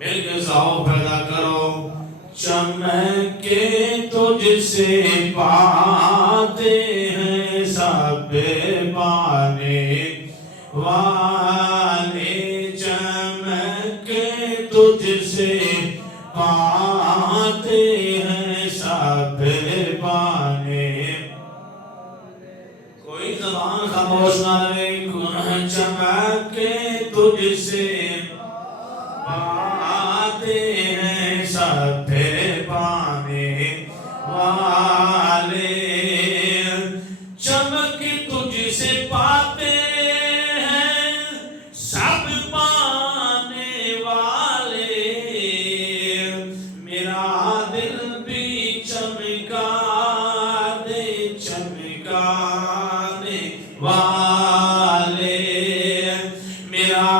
مل کے ساؤ پیدا کرو چمکے تجھ سے پاتے ہیں سب پانے والے چمکے تجھ سے پاتے ہیں سب پانے کوئی زبان خاموش نہ رہے چمکے تجھ سے پاتے ہیں سب پانے والے چمک تجھ سے پاتے ہیں سب پانے والے میرا دل بھی چمکا دے چمکانے والے میرا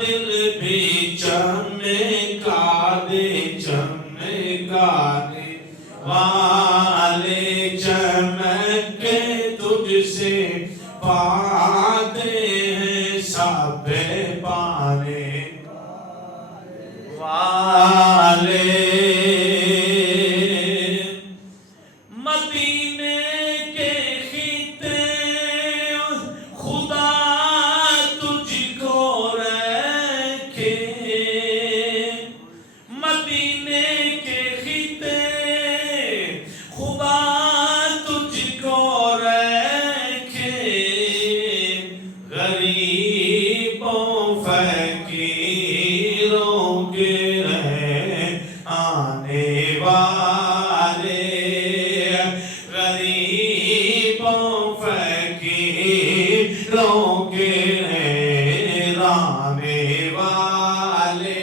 دل بھی چمکا دے چمکانے والے چمکے تجھ سے پاتے ہیں سب پانے والے مدینے کے خطے خدا تجھ کو رکھے مدینے کے خطے خدا تجھ کو رکھے غریبوں فقیروں کے آنے والے غریبوں فقیروں کے آنے والے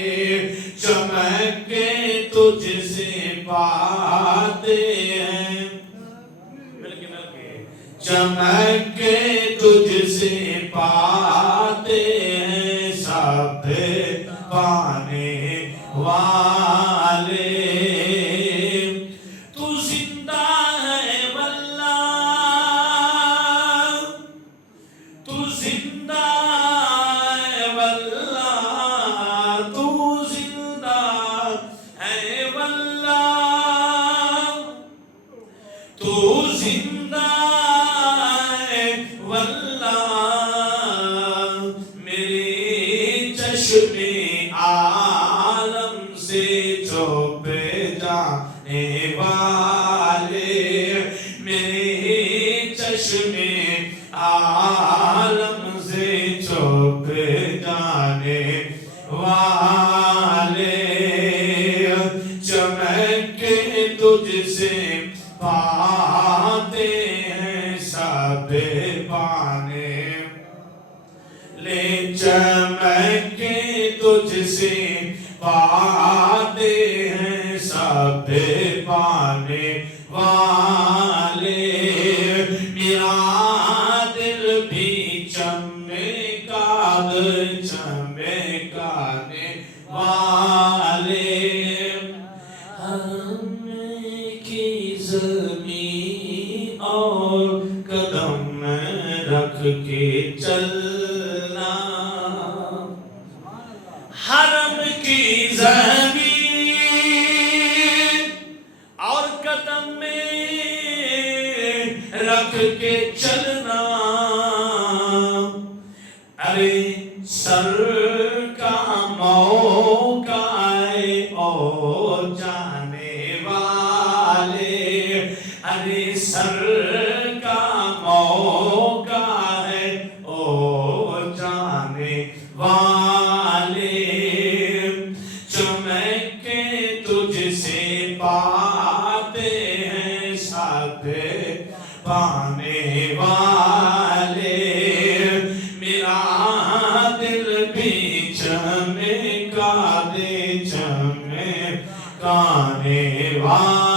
چمکے تجھ سے پاتے ہیں چمکے تجھ سے پاتے ہیں سب پانے والے تو زندہ ہے واللہ تو زندہ ہے واللہ تو زندہ ہے واللہ تو زندہ ہے واللہ میرے چشمے عالم سے چھپ جانے والے میرے چشمے عالم سے چھپ جانے والے چمکے تجھ سے پاتے ہیں سب پانے لے چمکے تجھ سے پاتے ہیں سب پانے والے میرا دل بھی چمکا دے چمکانے والے حرم کی زمین اور قدم رکھ کے چلنا حرم کی زمین اور قدم میں رکھ کے چلنا ارے سر کا موقع ہے او جانے والے ارے سر کا موقع ہے او جانے والے چمکے تجھ سے پاتے ہیں سب پانے والے میرا دل بھی چمکا دے چمکانے والے